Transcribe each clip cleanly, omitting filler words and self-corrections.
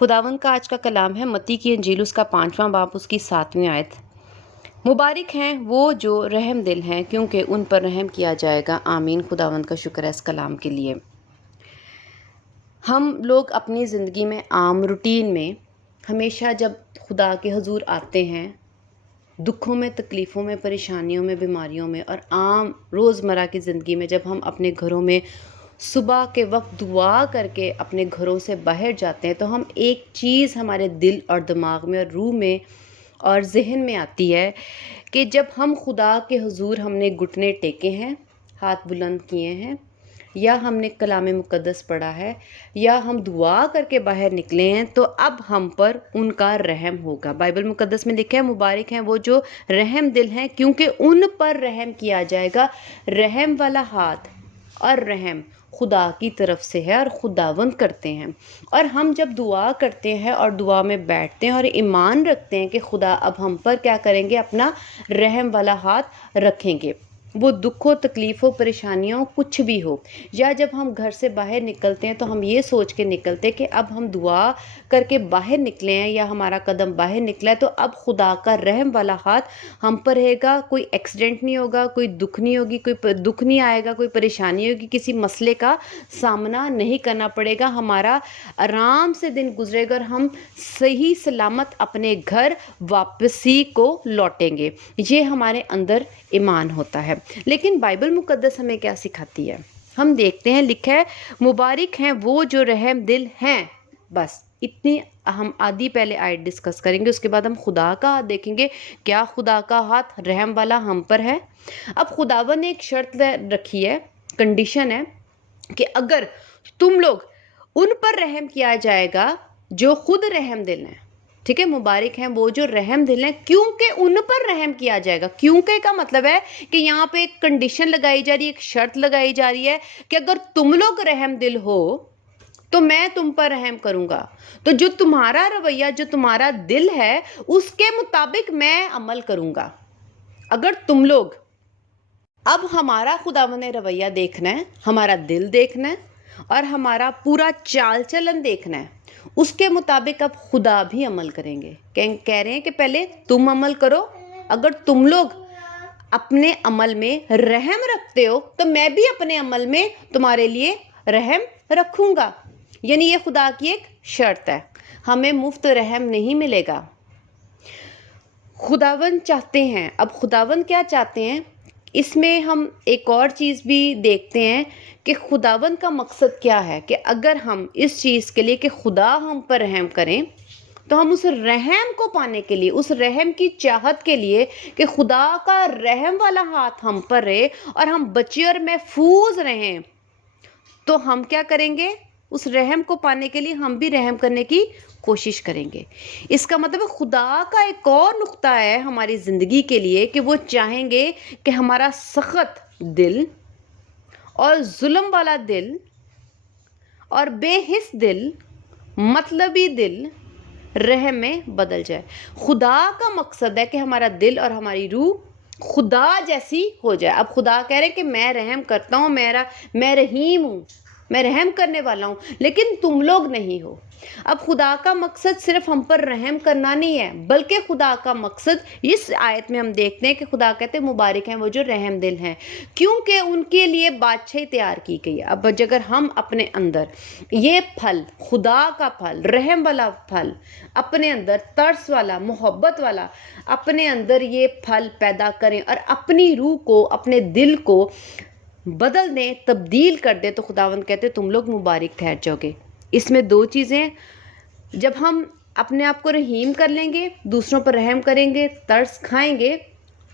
خداوند کا آج کا کلام ہے متی کی انجیل اس کا 5واں باب اس کی 7ویں آیت۔ مبارک ہیں وہ جو رحم دل ہیں کیونکہ ان پر رحم کیا جائے گا۔ آمین۔ خداوند کا شکر ہے اس کلام کے لیے۔ ہم لوگ اپنی زندگی میں عام روٹین میں ہمیشہ جب خدا کے حضور آتے ہیں، دکھوں میں، تکلیفوں میں، پریشانیوں میں، بیماریوں میں، اور عام روزمرہ کی زندگی میں جب ہم اپنے گھروں میں صبح کے وقت دعا کر کے اپنے گھروں سے باہر جاتے ہیں تو ہم ایک چیز ہمارے دل اور دماغ میں اور روح میں اور ذہن میں آتی ہے کہ جب ہم خدا کے حضور ہم نے گھٹنے ٹیکے ہیں، ہاتھ بلند کیے ہیں، یا ہم نے کلام مقدس پڑھا ہے، یا ہم دعا کر کے باہر نکلے ہیں، تو اب ہم پر ان کا رحم ہوگا۔ بائبل مقدس میں لکھا ہے مبارک ہیں وہ جو رحم دل ہیں کیونکہ ان پر رحم کیا جائے گا۔ رحم والا ہاتھ اور رحم خدا کی طرف سے ہے اور خداوند کرتے ہیں، اور ہم جب دعا کرتے ہیں اور دعا میں بیٹھتے ہیں اور ایمان رکھتے ہیں کہ خدا اب ہم پر کیا کریں گے، اپنا رحم والا ہاتھ رکھیں گے، وہ دکھ ہو، تکلیف ہو، پریشانیوں کچھ بھی ہو، یا جب ہم گھر سے باہر نکلتے ہیں تو ہم یہ سوچ کے نکلتے کہ اب ہم دعا کر کے باہر نکلے ہیں یا ہمارا قدم باہر نکلا ہے تو اب خدا کا رحم والا ہاتھ ہم پر رہے گا، کوئی ایکسیڈنٹ نہیں ہوگا، کوئی دکھ نہیں ہوگی، کوئی دکھ نہیں آئے گا، کوئی پریشانی ہوگی، کسی مسئلے کا سامنا نہیں کرنا پڑے گا، ہمارا آرام سے دن گزرے گا اور ہم صحیح سلامت اپنے گھر واپسی کو لوٹیں گے۔ یہ ہمارے اندر ایمان ہوتا ہے۔ لیکن بائبل مقدس ہمیں کیا سکھاتی ہے؟ ہم دیکھتے ہیں لکھا ہے مبارک ہیں وہ جو رحم دل ہیں۔ بس اتنی ہم آدھی پہلے آیت ڈسکس کریں گے، اس کے بعد ہم خدا کا ہاتھ دیکھیں گے، کیا خدا کا ہاتھ رحم والا ہم پر ہے؟ اب خداوند نے ایک شرط رکھی ہے، کنڈیشن ہے کہ اگر تم لوگ ان پر رحم کیا جائے گا جو خود رحم دل ہیں، ٹھیک ہے، مبارک ہیں وہ جو رحم دل ہیں کیونکہ ان پر رحم کیا جائے گا۔ کیونکہ کا مطلب ہے کہ یہاں پہ ایک کنڈیشن لگائی جا رہی ہے، ایک شرط لگائی جا رہی ہے کہ اگر تم لوگ رحم دل ہو تو میں تم پر رحم کروں گا، تو جو تمہارا رویہ، جو تمہارا دل ہے اس کے مطابق میں عمل کروں گا۔ اگر تم لوگ، اب ہمارا خداوند نے رویہ دیکھنا ہے، ہمارا دل دیکھنا ہے اور ہمارا پورا چال چلن دیکھنا ہے، اس کے مطابق اب خدا بھی عمل کریں گے۔ کہہ رہے ہیں کہ پہلے تم عمل کرو، اگر تم لوگ اپنے عمل میں رحم رکھتے ہو تو میں بھی اپنے عمل میں تمہارے لیے رحم رکھوں گا۔ یعنی یہ خدا کی ایک شرط ہے، ہمیں مفت رحم نہیں ملے گا۔ خداوند چاہتے ہیں، اب خداوند کیا چاہتے ہیں، اس میں ہم ایک اور چیز بھی دیکھتے ہیں کہ خداوند کا مقصد کیا ہے، کہ اگر ہم اس چیز کے لیے کہ خدا ہم پر رحم کریں تو ہم اس رحم کو پانے کے لیے، اس رحم کی چاہت کے لیے کہ خدا کا رحم والا ہاتھ ہم پر رہے اور ہم بچے اور محفوظ رہیں، تو ہم کیا کریں گے، اس رحم کو پانے کے لیے ہم بھی رحم کرنے کی کوشش کریں گے۔ اس کا مطلب خدا کا ایک اور نقطہ ہے ہماری زندگی کے لیے کہ وہ چاہیں گے کہ ہمارا سخت دل اور ظلم والا دل اور بے حس دل، مطلبی دل رحم میں بدل جائے۔ خدا کا مقصد ہے کہ ہمارا دل اور ہماری روح خدا جیسی ہو جائے۔ اب خدا کہہ رہے ہیں کہ میں رحم کرتا ہوں، میں رحیم ہوں، میں رحم کرنے والا ہوں، لیکن تم لوگ نہیں ہو۔ اب خدا کا مقصد صرف ہم پر رحم کرنا نہیں ہے، بلکہ خدا کا مقصد اس آیت میں ہم دیکھتے ہیں کہ خدا کہتے ہیں مبارک ہیں وہ جو رحم دل ہیں کیونکہ ان کے لیے بادشاہی تیار کی گئی ہے۔ اب اگر ہم اپنے اندر یہ پھل، خدا کا پھل، رحم والا پھل، اپنے اندر ترس والا، محبت والا، اپنے اندر یہ پھل پیدا کریں اور اپنی روح کو، اپنے دل کو بدل دیں، تبدیل کر دیں، تو خداوند کہتے ہیں تم لوگ مبارک ٹھہر جاؤ گے۔ اس میں دو چیزیں، جب ہم اپنے آپ کو رحیم کر لیں گے، دوسروں پر رحم کریں گے، ترس کھائیں گے،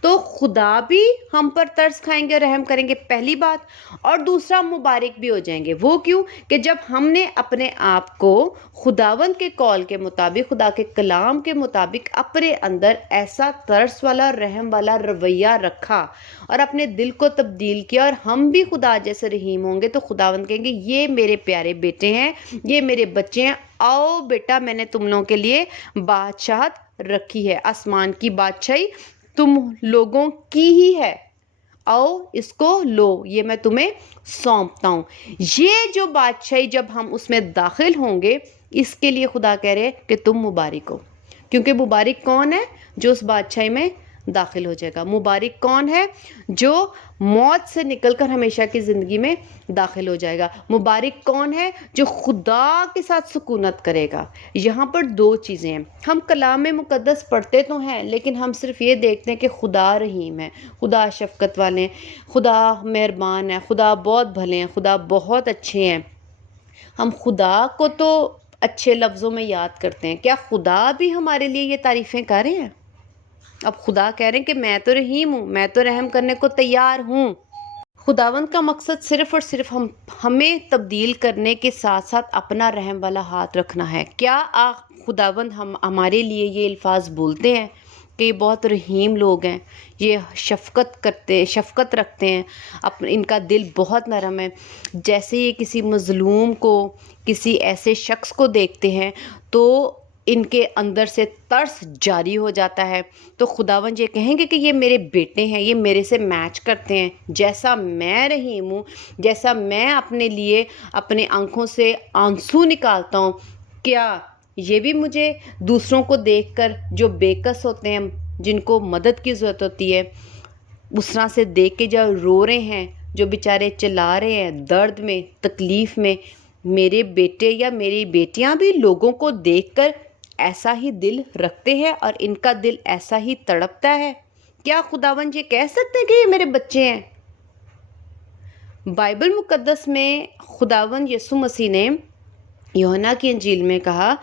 تو خدا بھی ہم پر ترس کھائیں گے اور رحم کریں گے، پہلی بات، اور دوسرا مبارک بھی ہو جائیں گے۔ وہ کیوں؟ کہ جب ہم نے اپنے آپ کو خداوند کے کال کے مطابق، خدا کے کلام کے مطابق اپنے اندر ایسا ترس والا، رحم والا رویہ رکھا اور اپنے دل کو تبدیل کیا اور ہم بھی خدا جیسے رحیم ہوں گے، تو خداوند کہیں گے یہ میرے پیارے بیٹے ہیں، یہ میرے بچے ہیں، آؤ بیٹا میں نے تم لوگوں کے لیے بادشاہت رکھی ہے، آسمان کی بادشاہی تم لوگوں کی ہی ہے، آؤ اس کو لو، یہ میں تمہیں سونپتا ہوں۔ یہ جو بادشاہی جب ہم اس میں داخل ہوں گے اس کے لیے خدا کہہ رہے کہ تم مبارک ہو، کیونکہ مبارک کون ہے؟ جو اس بادشاہی میں داخل ہو جائے گا۔ مبارک کون ہے؟ جو موت سے نکل کر ہمیشہ کی زندگی میں داخل ہو جائے گا۔ مبارک کون ہے؟ جو خدا کے ساتھ سکونت کرے گا۔ یہاں پر دو چیزیں ہیں، ہم کلام مقدس پڑھتے تو ہیں لیکن ہم صرف یہ دیکھتے ہیں کہ خدا رحیم ہے، خدا شفقت والے ہیں، خدا مہربان ہے، خدا بہت بھلے ہیں، خدا بہت اچھے ہیں۔ ہم خدا کو تو اچھے لفظوں میں یاد کرتے ہیں، کیا خدا بھی ہمارے لیے یہ تعریفیں کر رہے ہیں؟ اب خدا کہہ رہے ہیں کہ میں تو رحیم ہوں، میں تو رحم کرنے کو تیار ہوں۔ خداوند کا مقصد صرف اور صرف ہمیں تبدیل کرنے کے ساتھ ساتھ اپنا رحم والا ہاتھ رکھنا ہے۔ کیا خداوند ہمارے لیے یہ الفاظ بولتے ہیں کہ یہ بہت رحیم لوگ ہیں، یہ شفقت رکھتے ہیں، ان کا دل بہت نرم ہے، جیسے یہ کسی مظلوم کو، کسی ایسے شخص کو دیکھتے ہیں تو ان کے اندر سے ترس جاری ہو جاتا ہے، تو خداوند یہ کہیں گے کہ یہ میرے بیٹے ہیں، یہ میرے سے میچ کرتے ہیں، جیسا میں رحیم ہوں، جیسا میں اپنے لیے اپنے آنکھوں سے آنسو نکالتا ہوں، کیا یہ بھی مجھے دوسروں کو دیکھ کر جو بےکس ہوتے ہیں، جن کو مدد کی ضرورت ہوتی ہے، اس طرح سے دیکھ کے جو رو رہے ہیں، جو بیچارے چلا رہے ہیں درد میں، تکلیف میں، میرے بیٹے یا میری بیٹیاں بھی لوگوں کو دیکھ کر ایسا ہی دل رکھتے ہیں اور ان کا دل ایسا ہی تڑپتا ہے؟ کیا خداوند یہ کہہ سکتے ہیں کہ یہ میرے بچے ہیں؟ بائبل مقدس میں خداوند یسوع مسیح نے یوحنا کی انجیل میں کہا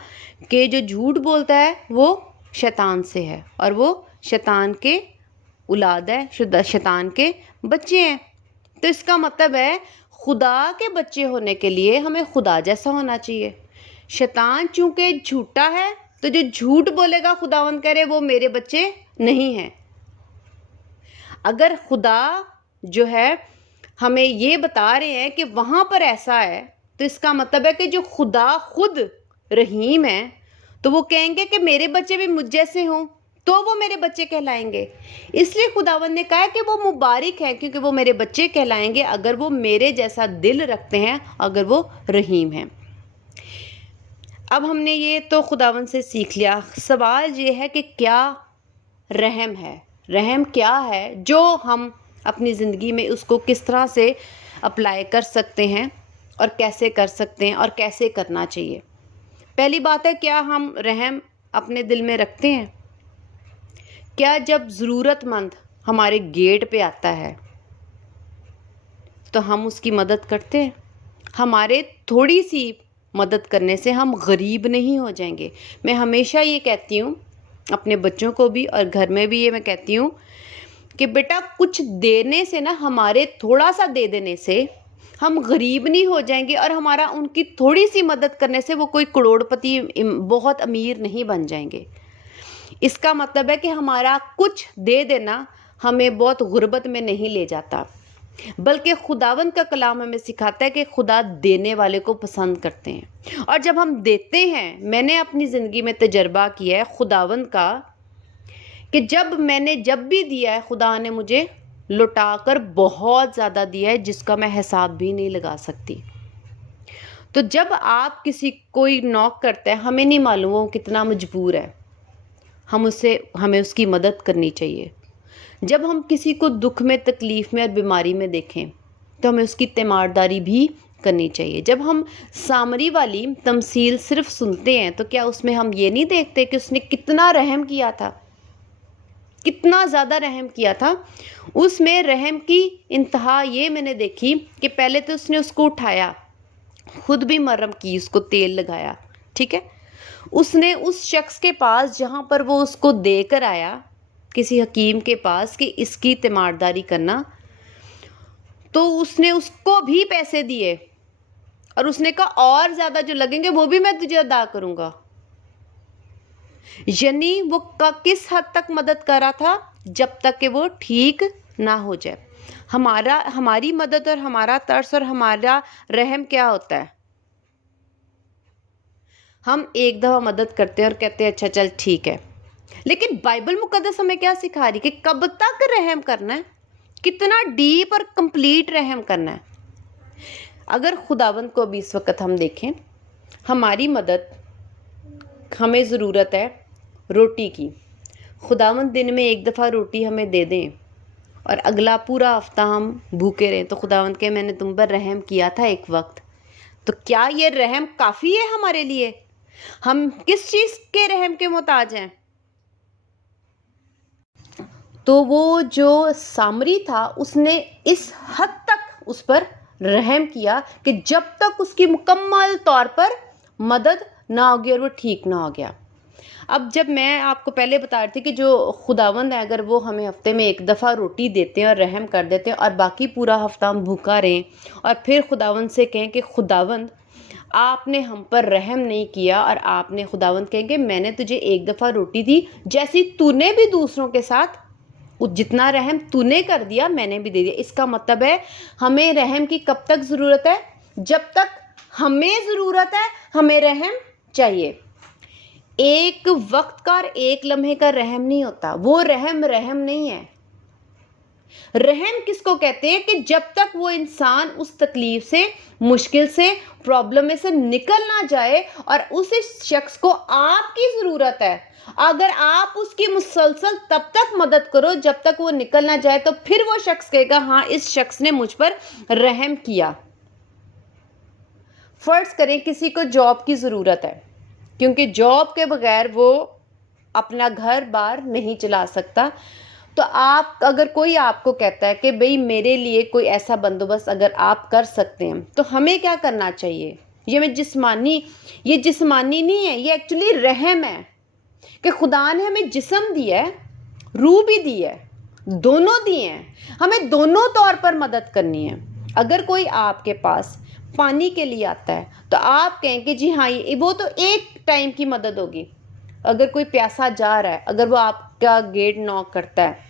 کہ جو جھوٹ بولتا ہے وہ شیطان سے ہے اور وہ شیطان کے اولاد ہے، شیطان کے بچے ہیں۔ تو اس کا مطلب ہے خدا کے بچے ہونے کے لیے ہمیں خدا جیسا ہونا چاہیے۔ شیطان چونکہ جھوٹا ہے تو جو جھوٹ بولے گا خداوند کہہ رہے وہ میرے بچے نہیں ہیں۔ اگر خدا جو ہے ہمیں یہ بتا رہے ہیں کہ وہاں پر ایسا ہے تو اس کا مطلب ہے کہ جو خدا خود رحیم ہے تو وہ کہیں گے کہ میرے بچے بھی مجھ جیسے ہوں تو وہ میرے بچے کہلائیں گے۔ اس لیے خداوند نے کہا کہ وہ مبارک ہیں کیونکہ وہ میرے بچے کہلائیں گے اگر وہ میرے جیسا دل رکھتے ہیں، اگر وہ رحیم ہیں۔ اب ہم نے یہ تو خداوند سے سیکھ لیا، سوال یہ ہے کہ کیا رحم ہے؟ رحم کیا ہے جو ہم اپنی زندگی میں اس کو کس طرح سے اپلائی کر سکتے ہیں اور کیسے کر سکتے ہیں اور کیسے کرنا چاہیے؟ پہلی بات ہے، کیا ہم رحم اپنے دل میں رکھتے ہیں؟ کیا جب ضرورت مند ہمارے گیٹ پہ آتا ہے تو ہم اس کی مدد کرتے ہیں؟ ہمارے تھوڑی سی مدد کرنے سے ہم غریب نہیں ہو جائیں گے۔ میں ہمیشہ یہ کہتی ہوں اپنے بچوں کو بھی اور گھر میں بھی، یہ میں کہتی ہوں کہ بیٹا کچھ دینے سے نا، ہمارے تھوڑا سا دے دینے سے ہم غریب نہیں ہو جائیں گے، اور ہمارا ان کی تھوڑی سی مدد کرنے سے وہ کوئی کروڑ پتی بہت امیر نہیں بن جائیں گے۔ اس کا مطلب ہے کہ ہمارا کچھ دے دینا ہمیں بہت غربت میں نہیں لے جاتا، بلکہ خداوند کا کلام ہمیں سکھاتا ہے کہ خدا دینے والے کو پسند کرتے ہیں۔ اور جب ہم دیتے ہیں، میں نے اپنی زندگی میں تجربہ کیا ہے خداوند کا کہ جب بھی دیا ہے خدا نے مجھے لوٹا کر بہت زیادہ دیا ہے، جس کا میں حساب بھی نہیں لگا سکتی۔ تو جب آپ کوئی نوک کرتا ہے، ہمیں نہیں معلوم وہ کتنا مجبور ہے، ہمیں اس کی مدد کرنی چاہیے۔ جب ہم کسی کو دکھ میں، تکلیف میں اور بیماری میں دیکھیں تو ہمیں اس کی تیمارداری بھی کرنی چاہیے۔ جب ہم سامری والی تمثیل صرف سنتے ہیں تو کیا اس میں ہم یہ نہیں دیکھتے کہ اس نے کتنا رحم کیا تھا، کتنا زیادہ رحم کیا تھا؟ اس میں رحم کی انتہا یہ میں نے دیکھی کہ پہلے تو اس نے اس کو اٹھایا، خود بھی مرہم کی، اس کو تیل لگایا، ٹھیک ہے؟ اس نے اس شخص کے پاس جہاں پر وہ اس کو دے کر آیا، کسی حکیم کے پاس، کہ اس کی تیمارداری کرنا، تو اس نے اس کو بھی پیسے دیے اور اس نے کہا اور زیادہ جو لگیں گے وہ بھی میں تجھے ادا کروں گا۔ یعنی وہ کس حد تک مدد کر رہا تھا؟ جب تک کہ وہ ٹھیک نہ ہو جائے۔ ہماری مدد اور ہمارا ترس اور ہمارا رحم کیا ہوتا ہے؟ ہم ایک دفعہ مدد کرتے ہیں اور کہتے ہیں اچھا چل ٹھیک ہے، لیکن بائبل مقدس ہمیں کیا سکھا رہی کہ کب تک رحم کرنا ہے، کتنا ڈیپ اور کمپلیٹ رحم کرنا ہے۔ اگر خداوند کو بھی اس وقت ہم دیکھیں ہماری مدد ہمیں ضرورت ہے روٹی کی. خداوند دن میں ایک دفعہ روٹی ہمیں دے دیں اور اگلا پورا ہفتہ ہم بھوکے رہیں تو خداوند کہ میں نے تم پر رحم کیا تھا ایک وقت، تو کیا یہ رحم کافی ہے ہمارے لیے؟ ہم کس چیز کے رحم کے محتاج ہیں؟ تو وہ جو سامری تھا اس نے اس حد تک اس پر رحم کیا کہ جب تک اس کی مکمل طور پر مدد نہ ہوگی اور وہ ٹھیک نہ ہو گیا. اب جب میں آپ کو پہلے بتا رہی تھی کہ جو خداوند ہے اگر وہ ہمیں ہفتے میں ایک دفعہ روٹی دیتے ہیں اور رحم کر دیتے ہیں اور باقی پورا ہفتہ ہم بھوکا رہیں اور پھر خداوند سے کہیں کہ خداوند آپ نے ہم پر رحم نہیں کیا، اور آپ نے خداوند کہیں کہ میں نے تجھے ایک دفعہ روٹی دی جیسی تو نے بھی دوسروں کے ساتھ جتنا رحم تو نے کر دیا میں نے بھی دے دیا. اس کا مطلب ہے ہمیں رحم کی کب تک ضرورت ہے؟ جب تک ہمیں ضرورت ہے ہمیں رحم چاہیے. ایک وقت کا اور ایک لمحے کا رحم نہیں ہوتا، وہ رحم نہیں ہے. رحم کس کو کہتے ہیں کہ جب تک وہ انسان اس تکلیف سے، مشکل سے، پرابلم میں سے نکل نہ جائے اور اس شخص کو آپ کی ضرورت ہے، اگر آپ اس کی مسلسل تب تک مدد کرو جب تک وہ نکل نہ جائے تو پھر وہ شخص کہے گا ہاں اس شخص نے مجھ پر رحم کیا. فرض کریں کسی کو جاب کی ضرورت ہے کیونکہ جاب کے بغیر وہ اپنا گھر بار نہیں چلا سکتا، تو آپ اگر کوئی آپ کو کہتا ہے کہ بھئی میرے لیے کوئی ایسا بندوبست اگر آپ کر سکتے ہیں تو ہمیں کیا کرنا چاہیے؟ یہ جسمانی نہیں ہے، یہ ایکچولی رحم ہے کہ خدا نے ہمیں جسم دیا ہے، روح بھی دی ہے، دونوں دیے ہیں، ہمیں دونوں طور پر مدد کرنی ہے. اگر کوئی آپ کے پاس پانی کے لیے آتا ہے تو آپ کہیں کہ جی ہاں وہ تو ایک ٹائم کی مدد ہوگی. اگر کوئی پیاسا جا رہا ہے، اگر وہ آپ کا گیٹ ناک کرتا ہے،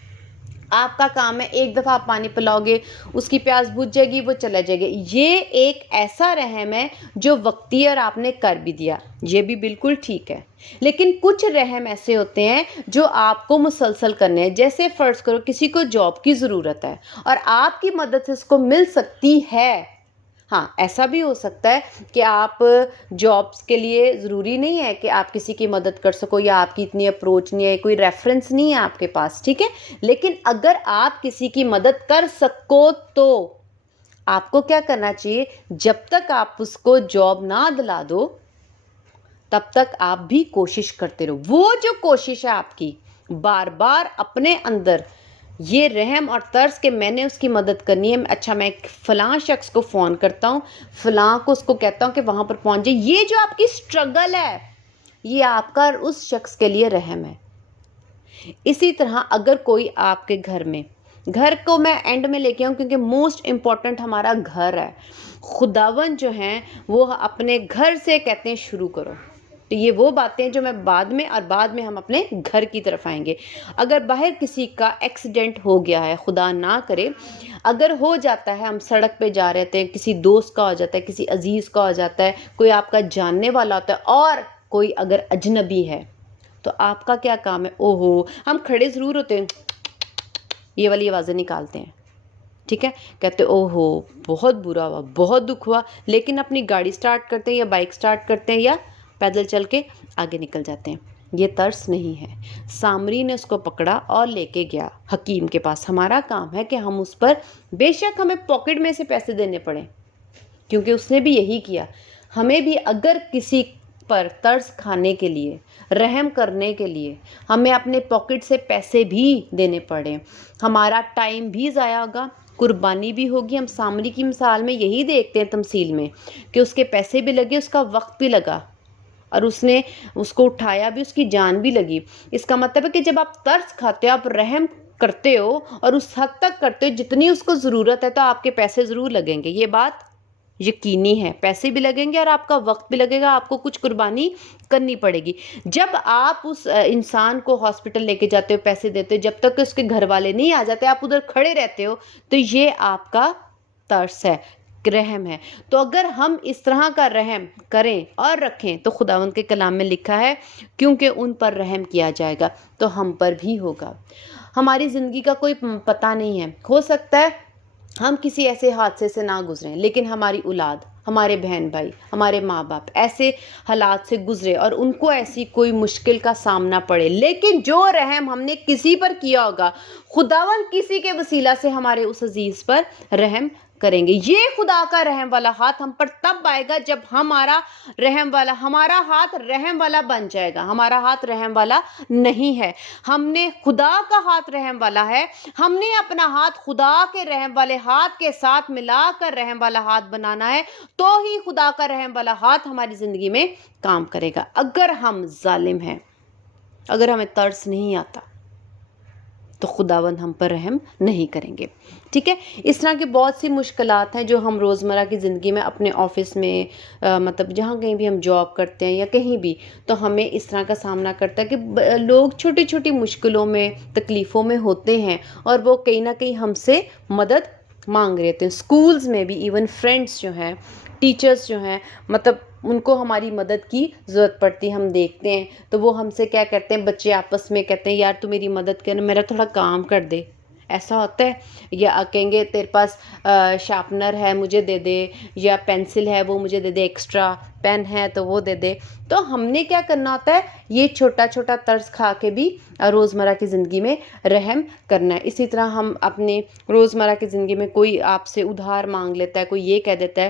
آپ کا کام ہے ایک دفعہ آپ پانی پلاؤ گے، اس کی پیاس بجھ جائے گی، وہ چلا جائے گا. یہ ایک ایسا رحم ہے جو وقتی اور آپ نے کر بھی دیا، یہ بھی بالکل ٹھیک ہے. لیکن کچھ رحم ایسے ہوتے ہیں جو آپ کو مسلسل کرنے ہیں. جیسے فرض کرو کسی کو جاب کی ضرورت ہے اور آپ کی مدد سے اس کو مل سکتی ہے. ہاں ایسا بھی ہو سکتا ہے کہ آپ جابس کے لیے ضروری نہیں ہے کہ آپ کسی کی مدد کر سکو یا آپ کی اتنی اپروچ نہیں ہے، کوئی ریفرنس نہیں ہے آپ کے پاس، ٹھیک ہے. لیکن اگر آپ کسی کی مدد کر سکو تو آپ کو کیا کرنا چاہیے؟ جب تک آپ اس کو جاب نہ دلا دو تب تک آپ بھی کوشش کرتے رہو. وہ جو کوشش ہے آپ کی بار بار اپنے اندر یہ رحم اور ترس کہ میں نے اس کی مدد کرنی ہے، اچھا میں فلاں شخص کو فون کرتا ہوں، فلاں کو اس کو کہتا ہوں کہ وہاں پر پہنچ جائے، یہ جو آپ کی سٹرگل ہے یہ آپ کا اس شخص کے لیے رحم ہے. اسی طرح اگر کوئی آپ کے گھر کو میں اینڈ میں لے کے آؤں کیونکہ موسٹ امپورٹنٹ ہمارا گھر ہے. خداوند جو ہیں وہ اپنے گھر سے کہتے ہیں شروع کرو. تو یہ وہ باتیں جو میں بعد میں ہم اپنے گھر کی طرف آئیں گے. اگر باہر کسی کا ایکسیڈنٹ ہو گیا ہے، خدا نہ کرے اگر ہو جاتا ہے، ہم سڑک پہ جا رہے تھے، کسی دوست کا ہو جاتا ہے، کسی عزیز کا ہو جاتا ہے، کوئی آپ کا جاننے والا ہوتا ہے اور کوئی اگر اجنبی ہے تو آپ کا کیا کام ہے؟ اوہو ہم کھڑے ضرور ہوتے ہیں، یہ والی آوازیں نکالتے ہیں، ٹھیک ہے، کہتے اوہو بہت برا ہوا، بہت دکھ ہوا، لیکن اپنی گاڑی سٹارٹ کرتے ہیں یا بائک سٹارٹ کرتے ہیں یا پیدل چل کے آگے نکل جاتے ہیں. یہ ترس نہیں ہے. سامری نے اس کو پکڑا اور لے کے گیا حکیم کے پاس. ہمارا کام ہے کہ ہم اس پر بے شک ہمیں پاکٹ میں سے پیسے دینے پڑیں کیونکہ اس نے بھی یہی کیا. ہمیں بھی اگر کسی پر ترس کھانے کے لیے، رحم کرنے کے لیے ہمیں اپنے پاکٹ سے پیسے بھی دینے پڑیں، ہمارا ٹائم بھی ضائع ہوگا، قربانی بھی ہوگی. ہم سامری کی مثال میں یہی دیکھتے ہیں تمثیل میں کہ اس کے پیسے بھی لگے، اس کا وقت بھی لگا اور اس نے اس کو اٹھایا بھی، اس کی جان بھی لگی. اس کا مطلب ہے کہ جب آپ ترس کھاتے ہو، آپ رحم کرتے ہو اور اس حد تک کرتے ہو جتنی اس کو ضرورت ہے تو آپ کے پیسے ضرور لگیں گے. یہ بات یقینی ہے، پیسے بھی لگیں گے اور آپ کا وقت بھی لگے گا، آپ کو کچھ قربانی کرنی پڑے گی. جب آپ اس انسان کو ہاسپٹل لے کے جاتے ہو، پیسے دیتے ہو، جب تک اس کے گھر والے نہیں آ جاتے آپ ادھر کھڑے رہتے ہو، تو یہ آپ کا ترس ہے، رحم ہے. تو اگر ہم اس طرح کا رحم کریں اور رکھیں تو خداوند کے کلام میں لکھا ہے کیونکہ ان پر رحم کیا جائے گا تو ہم پر بھی ہوگا. ہماری زندگی کا کوئی پتہ نہیں ہے، ہو سکتا ہے ہم کسی ایسے حادثے سے نہ گزریں لیکن ہماری اولاد، ہمارے بہن بھائی، ہمارے ماں باپ ایسے حالات سے گزرے اور ان کو ایسی کوئی مشکل کا سامنا پڑے، لیکن جو رحم ہم نے کسی پر کیا ہوگا، خداوند کسی کے وسیلہ سے ہمارے اس عزیز پر رحم کریں گے۔ یہ خدا کا رحم والا ہاتھ ہم پر تب آئے گا جب ہمارا ہاتھ رحم والا بن جائے گا۔ ہمارا ہاتھ رحم والا نہیں ہے، ہم نے خدا کا ہاتھ رحم والا ہے، ہم نے اپنا ہاتھ خدا کے رحم والے ہاتھ کے ساتھ ملا کر رحم والا ہاتھ بنانا ہے، تو ہی خدا کا رحم والا ہاتھ ہماری زندگی میں کام کرے گا۔ اگر ہم ظالم ہیں، اگر ہمیں ترس نہیں آتا، تو خداوند ہم پر رحم نہیں کریں گے۔ ٹھیک ہے، اس طرح کی بہت سی مشکلات ہیں جو ہم روزمرہ کی زندگی میں اپنے آفس میں مطلب جہاں کہیں بھی ہم جاب کرتے ہیں یا کہیں بھی، تو ہمیں اس طرح کا سامنا کرتا ہے کہ لوگ چھوٹی چھوٹی مشکلوں میں، تکلیفوں میں ہوتے ہیں اور وہ کہیں نہ کہیں ہم سے مدد مانگ رہے تھے۔ اسکولز میں بھی ایون فرینڈس جو ہیں، ٹیچرز جو ہیں، مطلب ان کو ہماری مدد کی ضرورت پڑتی ہے۔ ہم دیکھتے ہیں تو وہ ہم سے کیا کرتے ہیں، بچے آپس میں کہتے ہیں یار تو میری مدد کر، میرا تھوڑا کام کر دے، ایسا ہوتا ہے۔ یا کہیں گے تیرے پاس شارپنر ہے مجھے دے دے، یا پینسل ہے وہ مجھے دے دے، ایکسٹرا پین ہے تو وہ دے دے۔ تو ہم نے کیا کرنا ہوتا ہے، یہ چھوٹا چھوٹا ترس کھا کے بھی روزمرہ کی زندگی میں رحم کرنا ہے۔ اسی طرح ہم اپنے روزمرہ کی زندگی میں کوئی آپ سے ادھار مانگ لیتا ہے، کوئی یہ کہہ دیتا ہے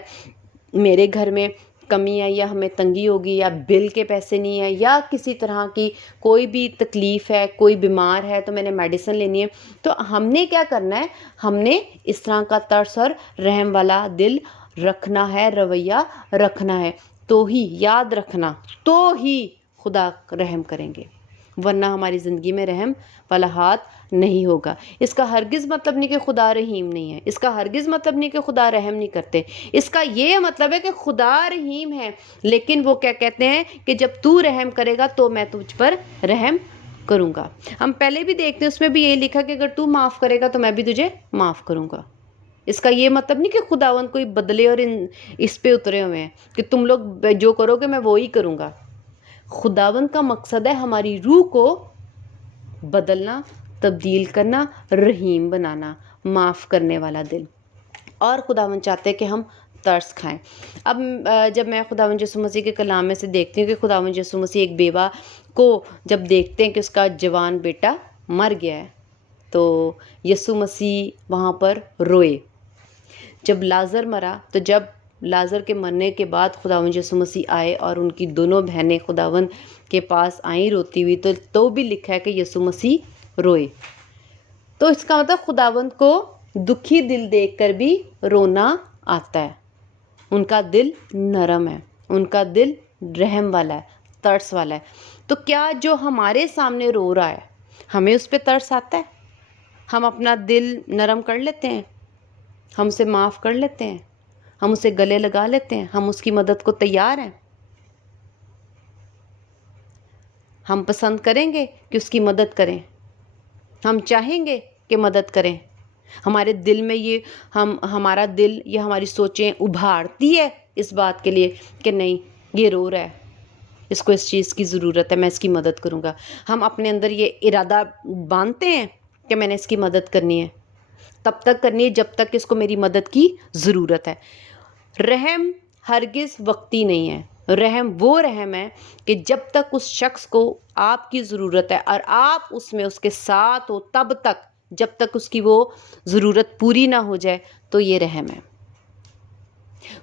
میرے گھر میں کمی ہے یا ہمیں تنگی ہوگی یا بل کے پیسے نہیں ہے یا کسی طرح کی کوئی بھی تکلیف ہے، کوئی بیمار ہے تو میں نے میڈیسن لینی ہے، تو ہم نے کیا کرنا ہے، ہم نے اس طرح کا ترس اور رحم والا دل رکھنا ہے، رویہ رکھنا ہے، تو ہی یاد رکھنا، تو ہی خدا رحم کریں گے، ورنہ ہماری زندگی میں رحم والا ہاتھ نہیں ہوگا۔ اس کا ہرگز مطلب نہیں کہ خدا رحیم نہیں ہے، اس کا ہرگز مطلب نہیں کہ خدا رحم نہیں کرتے، اس کا یہ مطلب ہے کہ خدا رحیم ہے، لیکن وہ کیا کہتے ہیں کہ جب تو رحم کرے گا تو میں تجھ پر رحم کروں گا۔ ہم پہلے بھی دیکھتے ہیں، اس میں بھی یہ لکھا کہ اگر تو معاف کرے گا تو میں بھی تجھے معاف کروں گا۔ اس کا یہ مطلب نہیں کہ خداوند کوئی بدلے اور اس پہ اترے ہوئے ہیں کہ تم لوگ جو کرو گے میں وہی کروں گا۔ خداوند کا مقصد ہے ہماری روح کو بدلنا، تبدیل کرنا، رحیم بنانا، معاف کرنے والا دل، اور خداوند چاہتے ہیں کہ ہم ترس کھائیں۔ اب جب میں خداوند یسوع مسیح کے کلام میں سے دیکھتی ہوں کہ خداوند یسوع مسیح ایک بیوہ کو جب دیکھتے ہیں کہ اس کا جوان بیٹا مر گیا ہے، تو یسوع مسیح وہاں پر روئے۔ جب لازر مرا، تو جب لازر کے مرنے کے بعد خداوند یسوع مسیح آئے اور ان کی دونوں بہنیں خداوند کے پاس آئیں روتی ہوئی، تو بھی لکھا ہے کہ یسوع مسیح روئے۔ تو اس کا مطلب خداوند کو دکھی دل دیکھ کر بھی رونا آتا ہے، ان کا دل نرم ہے، ان کا دل رحم والا ہے، ترس والا ہے۔ تو کیا جو ہمارے سامنے رو رہا ہے، ہمیں اس پہ ترس آتا ہے؟ ہم اپنا دل نرم کر لیتے ہیں، ہم اسے معاف کر لیتے ہیں، ہم اسے گلے لگا لیتے ہیں، ہم اس کی مدد کو تیار ہیں، ہم پسند کریں گے کہ اس کی مدد کریں، ہم چاہیں گے کہ مدد کریں۔ ہمارے دل میں ہمارا دل یا ہماری سوچیں ابھارتی ہے اس بات کے لیے کہ نہیں، یہ رو رہا ہے، اس کو اس چیز کی ضرورت ہے، میں اس کی مدد کروں گا۔ ہم اپنے اندر یہ ارادہ باندھتے ہیں کہ میں نے اس کی مدد کرنی ہے، تب تک کرنی ہے جب تک اس کو میری مدد کی ضرورت ہے۔ رحم ہرگز وقتی نہیں ہے، رحم وہ رحم ہے کہ جب تک اس شخص کو آپ کی ضرورت ہے اور آپ اس میں اس کے ساتھ ہو، تب تک، جب تک اس کی وہ ضرورت پوری نہ ہو جائے، تو یہ رحم ہے۔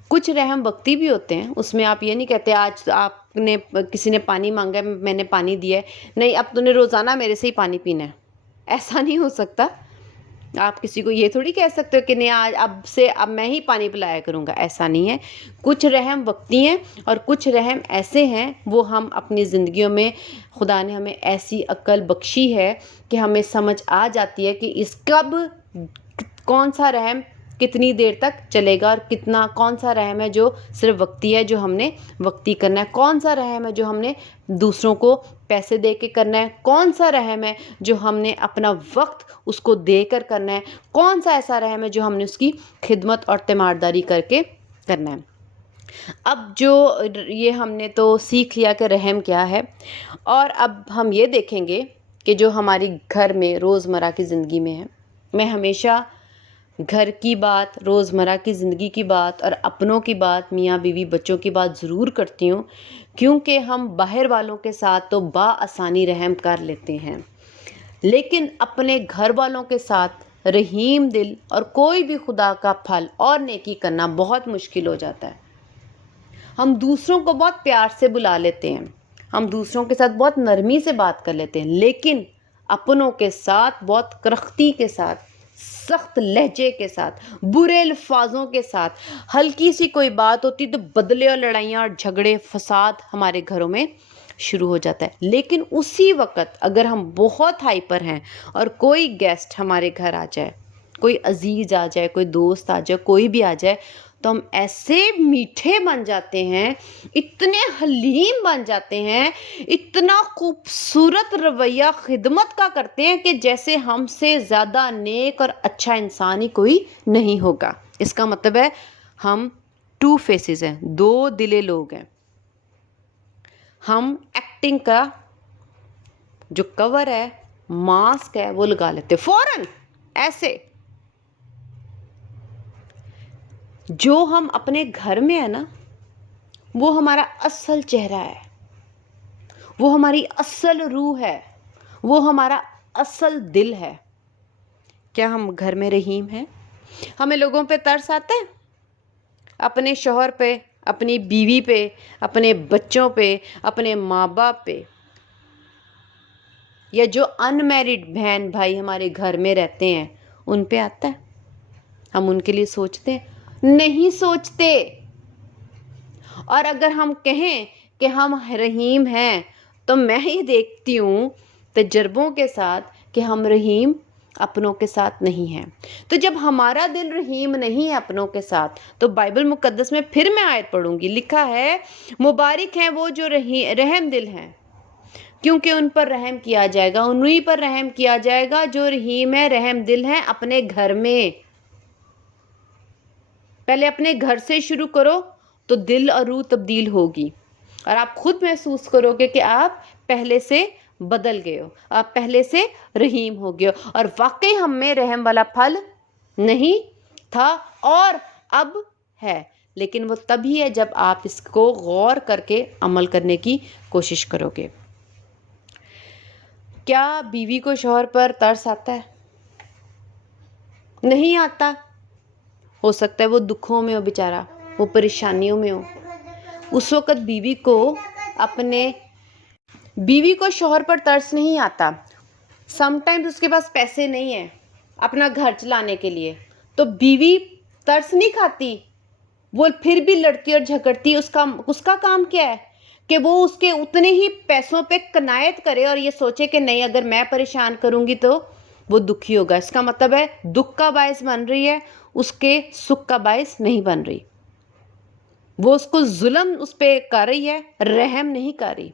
کچھ رحم وقتی بھی ہوتے ہیں، اس میں آپ یہ نہیں کہتے آج آپ نے کسی نے پانی مانگا ہے میں نے پانی دیا ہے، نہیں اب تو نے روزانہ میرے سے ہی پانی پینا ہے، ایسا نہیں ہو سکتا۔ آپ کسی کو یہ تھوڑی کہہ سکتے ہو کہ نہیں آج اب میں ہی پانی پلایا کروں گا، ایسا نہیں ہے۔ کچھ رحم وقتی ہیں اور کچھ رحم ایسے ہیں، وہ ہم اپنی زندگیوں میں خدا نے ہمیں ایسی عقل بخشی ہے کہ ہمیں سمجھ آ جاتی ہے کہ کون سا رحم کتنی دیر تک چلے گا، اور کون سا رحم ہے جو صرف وقتی ہے، جو ہم نے وقتی کرنا ہے، کون سا رحم ہے جو ہم نے دوسروں کو پیسے دے کے کرنا ہے، کون سا رحم ہے جو ہم نے اپنا وقت اس کو دے کر کرنا ہے، کون سا ایسا رحم ہے جو ہم نے اس کی خدمت اور تیمارداری کر کے کرنا ہے۔ اب جو یہ ہم نے تو سیکھ لیا کہ رحم کیا ہے، اور اب ہم یہ دیکھیں گے کہ جو ہماری گھر میں روزمرہ کی زندگی میں ہے، میں ہمیشہ گھر کی بات، روزمرہ کی زندگی کی بات اور اپنوں کی بات، میاں بیوی بچوں کی بات ضرور کرتی ہوں، کیونکہ ہم باہر والوں کے ساتھ تو بآسانی رحم کر لیتے ہیں، لیکن اپنے گھر والوں کے ساتھ رحیم دل اور کوئی بھی خدا کا پھل اور نیکی کرنا بہت مشکل ہو جاتا ہے۔ ہم دوسروں کو بہت پیار سے بلا لیتے ہیں، ہم دوسروں کے ساتھ بہت نرمی سے بات کر لیتے ہیں، لیکن اپنوں کے ساتھ بہت کرختی کے ساتھ، سخت لہجے کے ساتھ، برے الفاظوں کے ساتھ، ہلکی سی کوئی بات ہوتی تو بدلے اور لڑائیاں اور جھگڑے فساد ہمارے گھروں میں شروع ہو جاتا ہے۔ لیکن اسی وقت اگر ہم بہت ہائپر ہیں اور کوئی گیسٹ ہمارے گھر آ جائے، کوئی عزیز آ جائے، کوئی دوست آ جائے، کوئی بھی آ جائے، تو ہم ایسے میٹھے بن جاتے ہیں، اتنے حلیم بن جاتے ہیں، اتنا خوبصورت رویہ خدمت کا کرتے ہیں کہ جیسے ہم سے زیادہ نیک اور اچھا انسان ہی کوئی نہیں ہوگا۔ اس کا مطلب ہے ہم ٹو فیسز ہیں، دو دلے لوگ ہیں۔ ہم ایکٹنگ کا جو کور ہے، ماسک ہے، وہ لگا لیتے فوراً ایسے۔ جو ہم اپنے گھر میں ہے نا، وہ ہمارا اصل چہرہ ہے، وہ ہماری اصل روح ہے، وہ ہمارا اصل دل ہے۔ کیا ہم گھر میں رحیم ہیں؟ ہمیں لوگوں پہ ترس آتا ہے، اپنے شوہر پہ، اپنی بیوی پہ، اپنے بچوں پہ، اپنے ماں باپ پہ، یا جو ان میرڈ بہن بھائی ہمارے گھر میں رہتے ہیں ان پہ آتا ہے؟ ہم ان کے لیے سوچتے ہیں؟ نہیں سوچتے۔ اور اگر ہم کہیں کہ ہم رحیم ہیں، تو میں یہ دیکھتی ہوں تجربوں کے ساتھ کہ ہم رحیم اپنوں کے ساتھ نہیں ہیں۔ تو جب ہمارا دل رحیم نہیں ہے اپنوں کے ساتھ، تو بائبل مقدس میں پھر میں آیت پڑھوں گی، لکھا ہے مبارک ہیں وہ جو رحم دل ہیں، کیونکہ ان پر رحم کیا جائے گا، انہی پر رحم کیا جائے گا جو رحیم ہے، رحم دل ہیں اپنے گھر میں۔ پہلے اپنے گھر سے شروع کرو تو دل اور روح تبدیل ہوگی، اور آپ خود محسوس کرو گے کہ آپ پہلے سے بدل گئے ہو، آپ پہلے سے رحیم ہو گئے ہو، اور واقعی ہم میں رحم والا پھل نہیں تھا اور اب ہے، لیکن وہ تبھی ہے جب آپ اس کو غور کر کے عمل کرنے کی کوشش کرو گے۔ کیا بیوی کو شوہر پر ترس آتا ہے؟ نہیں آتا۔ ہو سکتا ہے وہ دکھوں میں ہو بیچارہ، وہ پریشانیوں میں ہو، اس وقت بیوی کو شوہر پر ترس نہیں آتا۔ سم ٹائمز اس کے پاس پیسے نہیں ہیں اپنا گھر چلانے کے لیے، تو بیوی ترس نہیں کھاتی، وہ پھر بھی لڑتی اور جھگڑتی۔ اس کا کام کیا ہے کہ وہ اس کے اتنے ہی پیسوں پہ کنایت کرے اور یہ سوچے کہ نہیں، اگر میں پریشان کروں گی تو وہ دکھی ہوگا۔ اس کا مطلب ہے دکھ کا باعث بن رہی ہے، اس کے سکھ کا باعث نہیں بن رہی۔ وہ اس کو ظلم اس پہ کر رہی ہے، رحم نہیں کر رہی۔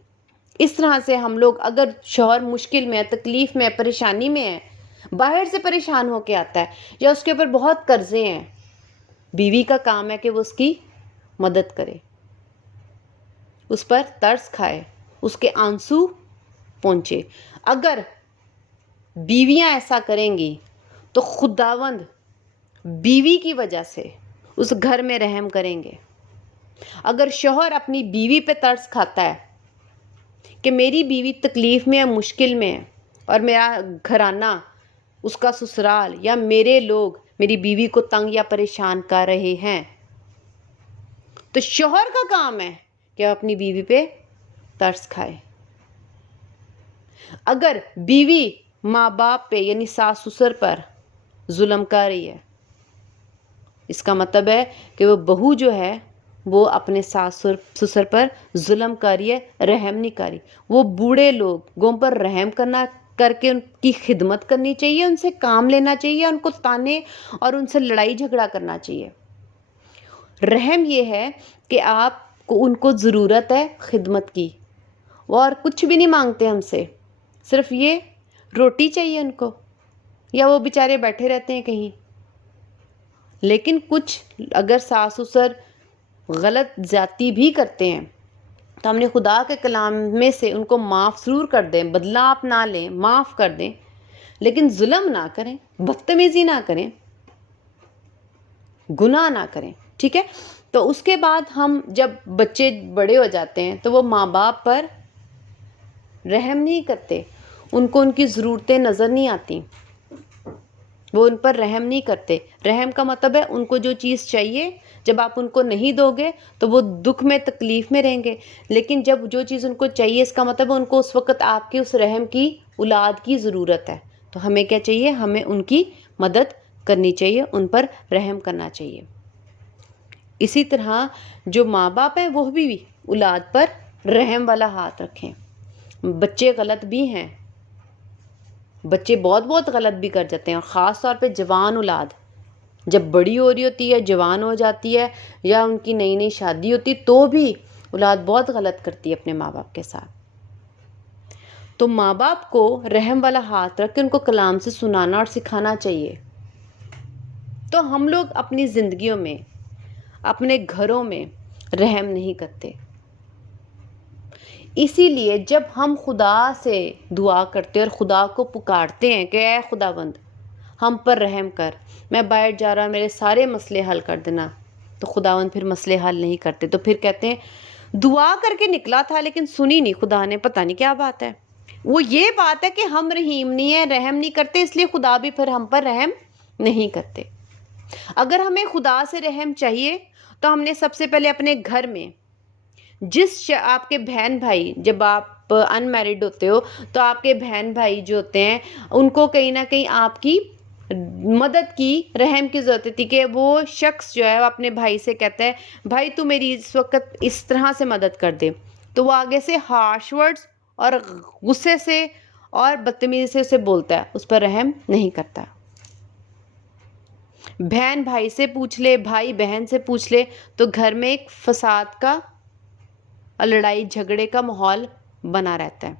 اس طرح سے ہم لوگ، اگر شوہر مشکل میں ہے، تکلیف میں ہے، پریشانی میں ہے، باہر سے پریشان ہو کے آتا ہے، یا اس کے اوپر بہت قرضے ہیں، بیوی کا کام ہے کہ وہ اس کی مدد کرے، اس پر ترس کھائے، اس کے آنسو پہنچے۔ اگر بیویاں ایسا کریں گی تو خداوند بیوی کی وجہ سے اس گھر میں رحم کریں گے۔ اگر شوہر اپنی بیوی پہ ترس کھاتا ہے کہ میری بیوی تکلیف میں ہے، مشکل میں ہے، اور میرا گھرانہ، اس کا سسرال یا میرے لوگ میری بیوی کو تنگ یا پریشان کر رہے ہیں، تو شوہر کا کام ہے کہ وہ اپنی بیوی پہ ترس کھائے۔ اگر بیوی ماں باپ پہ یعنی ساس سسر پر ظلم کر رہی ہے، اس کا مطلب ہے کہ وہ بہو جو ہے وہ اپنے ساس سسر پر ظلم کر رہی ہے، رحم نہیں کر رہی۔ وہ بوڑھے لوگوں پر رحم کر کے ان کی خدمت کرنی چاہیے، ان سے کام لینا چاہیے، ان کو تانے اور ان سے لڑائی جھگڑا کرنا چاہیے۔ رحم یہ ہے کہ آپ کو ان کو ضرورت ہے خدمت کی، وہ اور کچھ بھی نہیں مانگتے ہم سے، صرف یہ روٹی چاہیے ان کو، یا وہ بیچارے بیٹھے رہتے ہیں کہیں۔ لیکن کچھ اگر ساس سسر غلط زیادتی بھی کرتے ہیں تو ہم نے خدا کے کلام میں سے ان کو معاف ضرور کر دیں، بدلہ آپ نہ لیں، معاف کر دیں، لیکن ظلم نہ کریں، بدتمیزی نہ کریں۔ گناہ نہ کریں، ٹھیک ہے؟ تو اس کے بعد ہم جب بچے بڑے ہو جاتے ہیں تو وہ ماں باپ پر رحم نہیں کرتے، ان کو ان کی ضرورتیں نظر نہیں آتی، وہ ان پر رحم نہیں کرتے۔ رحم کا مطلب ہے ان کو جو چیز چاہیے جب آپ ان کو نہیں دو گے تو وہ دکھ میں تکلیف میں رہیں گے، لیکن جب جو چیز ان کو چاہیے اس کا مطلب ان کو اس وقت آپ کے اس رحم کی اولاد کی ضرورت ہے، تو ہمیں کیا چاہیے؟ ہمیں ان کی مدد کرنی چاہیے، ان پر رحم کرنا چاہیے۔ اسی طرح جو ماں باپ ہیں وہ بھی اولاد پر رحم والا ہاتھ رکھیں۔ بچے غلط بھی ہیں، بچے بہت بہت غلط بھی کر جاتے ہیں، اور خاص طور پہ جوان اولاد جب بڑی ہو رہی ہوتی ہے، جوان ہو جاتی ہے، یا ان کی نئی نئی شادی ہوتی تو بھی اولاد بہت غلط کرتی ہے اپنے ماں باپ کے ساتھ۔ تو ماں باپ کو رحم والا ہاتھ رکھ کے ان کو کلام سے سنانا اور سکھانا چاہیے۔ تو ہم لوگ اپنی زندگیوں میں، اپنے گھروں میں رحم نہیں کرتے، اسی لیے جب ہم خدا سے دعا کرتے اور خدا کو پکارتے ہیں کہ اے خداوند ہم پر رحم کر، میں باہر جا رہا، میرے سارے مسئلے حل کر دینا، تو خداوند پھر مسئلے حل نہیں کرتے، تو پھر کہتے ہیں دعا کر کے نکلا تھا لیکن سنی نہیں خدا نے، پتہ نہیں کیا بات ہے۔ وہ یہ بات ہے کہ ہم رحیم نہیں ہیں، رحم نہیں کرتے، اس لیے خدا بھی پھر ہم پر رحم نہیں کرتے۔ اگر ہمیں خدا سے رحم چاہیے تو ہم نے سب سے پہلے اپنے گھر میں آپ کے بہن بھائی، جب آپ ان میرڈ ہوتے ہو تو آپ کے بہن بھائی جو ہوتے ہیں ان کو کہیں نہ کہیں آپ کی مدد کی، رحم کی ضرورت تھی کہ وہ شخص جو ہے وہ اپنے بھائی سے کہتا ہے بھائی تو میری اس وقت اس طرح سے مدد کر دے، تو وہ آگے سے ہارش ورڈز اور غصے سے اور بدتمیزی سے اسے بولتا ہے، اس پر رحم نہیں کرتا۔ بہن بھائی سے پوچھ لے، بھائی بہن سے پوچھ لے، تو گھر میں ایک فساد کا اور لڑائی جھگڑے کا ماحول بنا رہتا ہے۔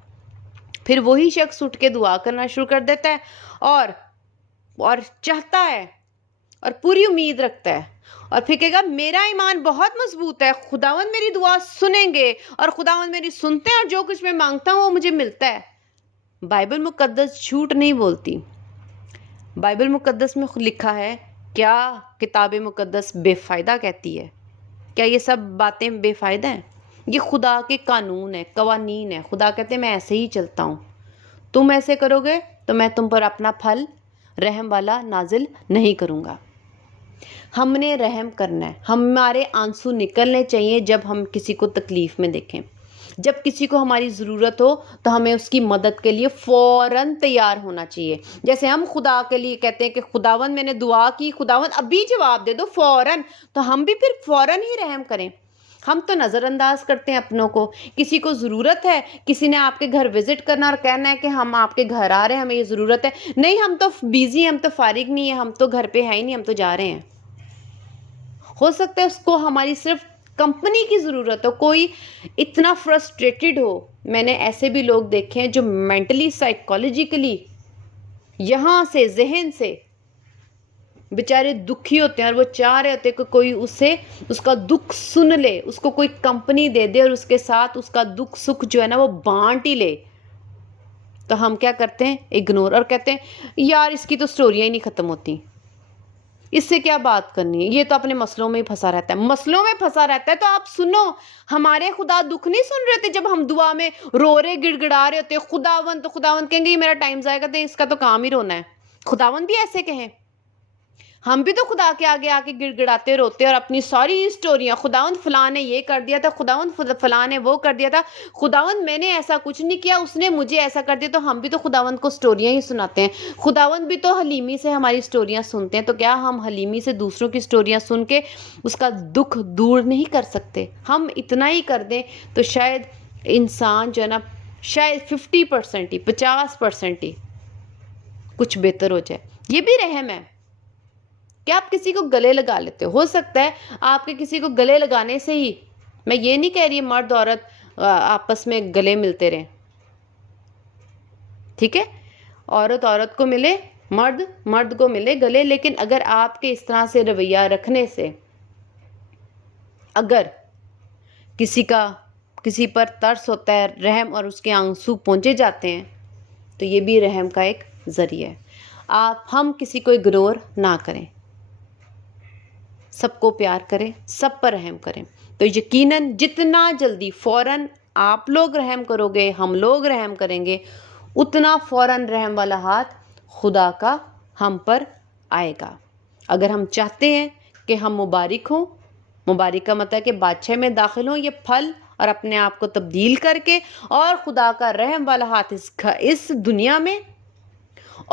پھر وہی شخص اٹھ کے دعا کرنا شروع کر دیتا ہے اور چاہتا ہے اور پوری امید رکھتا ہے، اور پھر کہے گا میرا ایمان بہت مضبوط ہے، خداوند میری دعا سنیں گے اور خداوند میری سنتے ہیں، اور جو کچھ میں مانگتا ہوں وہ مجھے ملتا ہے۔ بائبل مقدس جھوٹ نہیں بولتی۔ بائبل مقدس میں لکھا ہے، کیا کتاب مقدس بے فائدہ کہتی ہے؟ کیا یہ سب باتیں بے فائدہ ہیں؟ یہ خدا کے قانون ہے، قوانین ہے۔ خدا کہتے ہیں میں ایسے ہی چلتا ہوں، تم ایسے کرو گے تو میں تم پر اپنا پھل رحم والا نازل نہیں کروں گا۔ ہم نے رحم کرنا ہے، ہمارے آنسو نکلنے چاہیے جب ہم کسی کو تکلیف میں دیکھیں، جب کسی کو ہماری ضرورت ہو تو ہمیں اس کی مدد کے لیے فوراً تیار ہونا چاہیے۔ جیسے ہم خدا کے لیے کہتے ہیں کہ خداوند میں نے دعا کی، خداوند ابھی جواب دے دو فوراً، تو ہم بھی پھر فوراً ہی رحم کریں۔ ہم تو نظر انداز کرتے ہیں اپنوں کو، کسی کو ضرورت ہے، کسی نے آپ کے گھر وزٹ کرنا اور کہنا ہے کہ ہم آپ کے گھر آ رہے ہیں، ہمیں یہ ضرورت ہے، نہیں ہم تو بیزی ہیں، ہم تو فارغ نہیں ہیں، ہم تو گھر پہ ہے ہی نہیں، ہم تو جا رہے ہیں۔ ہو سکتا ہے اس کو ہماری صرف کمپنی کی ضرورت ہو، کوئی اتنا فرسٹریٹڈ ہو۔ میں نے ایسے بھی لوگ دیکھے ہیں جو مینٹلی سائیکالوجیکلی یہاں سے ذہن سے بیچارے دکھی ہوتے ہیں، اور وہ چاہ رہے ہوتے ہیں کہ کوئی اس کا دکھ سن لے، اس کو کوئی کمپنی دے دے اور اس کے ساتھ اس کا دکھ سکھ جو ہے نا وہ بانٹ ہی لے۔ تو ہم کیا کرتے ہیں؟ اگنور، اور کہتے ہیں یار اس کی تو سٹوریاں ہی نہیں ختم ہوتی، اس سے کیا بات کرنی ہے، یہ تو اپنے مسئلوں میں ہی پھنسا رہتا ہے۔ مسئلوں میں پھنسا رہتا ہے تو آپ سنو، ہمارے خدا دکھ نہیں سن رہے تھے جب ہم دعا میں رو رہے گڑ گڑا رہے ہوتے خداوند، تو خداوند کہیں گے یہ میرا ٹائم ضائع کرتے ہیں، اس کا تو کام ہی رونا ہے۔ خداوند بھی ایسے کہیں، ہم بھی تو خدا کے آگے آ کے گڑ گڑاتے روتے اور اپنی ساری سٹوریاں، خداوند فلاں نے یہ کر دیا تھا، خداوند فلاں نے وہ کر دیا تھا، خداوند میں نے ایسا کچھ نہیں کیا، اس نے مجھے ایسا کر دیا، تو ہم بھی تو خداوند کو سٹوریاں ہی سناتے ہیں۔ خداوند بھی تو حلیمی سے ہماری سٹوریاں سنتے ہیں، تو کیا ہم حلیمی سے دوسروں کی سٹوریاں سن کے اس کا دکھ دور نہیں کر سکتے؟ ہم اتنا ہی کر دیں تو شاید انسان جو ہے نا، شاید 50% ہی، 50% ہی کچھ بہتر ہو جائے۔ یہ بھی رحم ہے کہ آپ کسی کو گلے لگا لیتے ہو سکتا ہے آپ کے کسی کو گلے لگانے سے ہی، میں یہ نہیں کہہ رہی مرد عورت آپس میں گلے ملتے رہیں، ٹھیک ہے، عورت کو ملے، مرد کو ملے گلے، لیکن اگر آپ کے اس طرح سے رویہ رکھنے سے اگر کسی پر ترس ہوتا ہے، رحم اور اس کے آنسو پہنچے جاتے ہیں، تو یہ بھی رحم کا ایک ذریعہ ہے۔ ہم کسی کو اگنور نہ کریں۔ سب کو پیار کریں، سب پر رحم کریں، تو یقیناً جتنا جلدی فوراً آپ لوگ رحم کرو گے، ہم لوگ رحم کریں گے، اتنا فوراً رحم والا ہاتھ خدا کا ہم پر آئے گا۔ اگر ہم چاہتے ہیں کہ ہم مبارک ہوں، مبارک کا مطلب ہے کہ بادشاہ میں داخل ہوں، یہ پھل اور اپنے آپ کو تبدیل کر کے، اور خدا کا رحم والا ہاتھ اس دنیا میں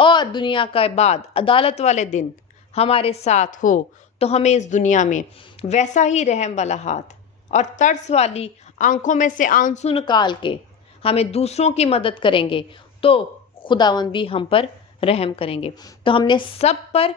اور دنیا کا بعد عدالت والے دن ہمارے ساتھ ہو، تو ہمیں اس دنیا میں ویسا ہی رحم والا ہاتھ اور ترس والی آنکھوں میں سے آنسو نکال کے ہمیں دوسروں کی مدد کریں گے، تو خداوند بھی ہم پر رحم کریں گے۔ تو ہم نے سب پر،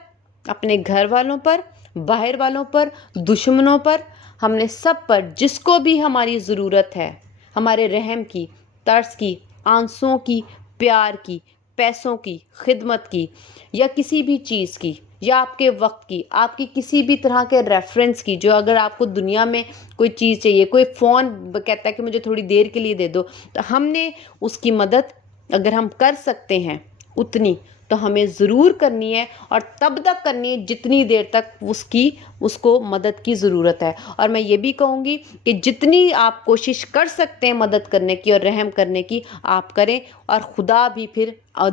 اپنے گھر والوں پر، باہر والوں پر، دشمنوں پر، ہم نے سب پر جس کو بھی ہماری ضرورت ہے، ہمارے رحم کی، ترس کی، آنسوؤں کی، پیار کی، پیسوں کی، خدمت کی، یا کسی بھی چیز کی، یا آپ کے وقت کی، آپ کی کسی بھی طرح کے ریفرنس کی، جو اگر آپ کو دنیا میں کوئی چیز چاہیے، کوئی فون کہتا ہے کہ مجھے تھوڑی دیر کے لیے دے دو، تو ہم نے اس کی مدد اگر ہم کر سکتے ہیں اتنی، تو ہمیں ضرور کرنی ہے، اور تب تک کرنی ہے جتنی دیر تک اس کو مدد کی ضرورت ہے۔ اور میں یہ بھی کہوں گی کہ جتنی آپ کوشش کر سکتے ہیں مدد کرنے کی اور رحم کرنے کی، آپ کریں، اور خدا بھی پھر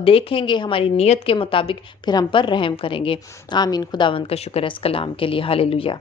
دیکھیں گے ہماری نیت کے مطابق، پھر ہم پر رحم کریں گے۔ آمین۔ خداوند کا شکر ہے اس کلام کے لیے۔ ہالےلویا۔